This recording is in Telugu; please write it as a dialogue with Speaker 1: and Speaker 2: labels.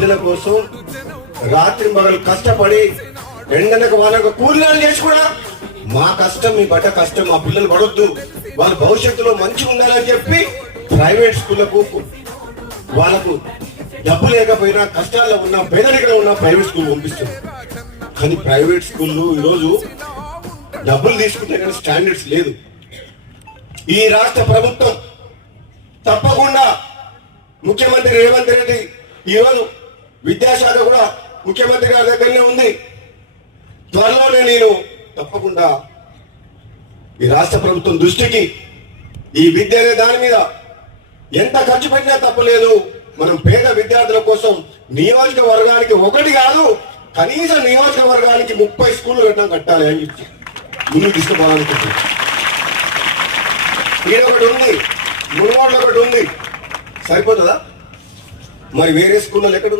Speaker 1: బిడ్డల కోసం రాత్రి మగలు కష్టపడి ఎండనక వాళ్ళకు కూలీనాలు చేసి కూడా మా కష్టం మీ బట్ట కష్టం మా పిల్లలు పడొద్దు. వాళ్ళ భవిష్యత్తులో మంచిగా ఉండాలని చెప్పి ప్రైవేట్ స్కూళ్ళకు వాళ్ళకు డబ్బు లేకపోయినా కష్టాల్లో ఉన్న పేదరికలో ఉన్న ప్రైవేట్ స్కూల్ పంపిస్తుంది. కానీ ప్రైవేట్ స్కూళ్ళు ఈరోజు డబ్బులు తీసుకుంటే కానీ స్టాండర్డ్స్ లేదు. ఈ రాష్ట్ర ప్రభుత్వం తప్పకుండా ముఖ్యమంత్రి రేవంత్ రెడ్డి ఈరోజు విద్యాశాఖ కూడా ముఖ్యమంత్రి గారి దగ్గరనే ఉంది. త్వరలోనే నేను తప్పకుండా ఈ రాష్ట్ర ప్రభుత్వం దృష్టికి ఈ విద్య అనే దాని మీద ఎంత ఖర్చు పెట్టినా తప్పలేదు. మనం పేద విద్యార్థుల కోసం నియోజకవర్గానికి ఒకటి కాదు కనీస నియోజకవర్గానికి ముప్పై స్కూళ్ళు కట్టడం కట్టాలి అని చెప్పి ముందుకు తీసుకుపోవాలనుకుంటున్నాను. ఈడ ఒకటి ఉంది మునుగోడులో ఒకటి ఉంది. సరిపోతుందా? మరి వేరే స్కూల్లో ఎక్కడ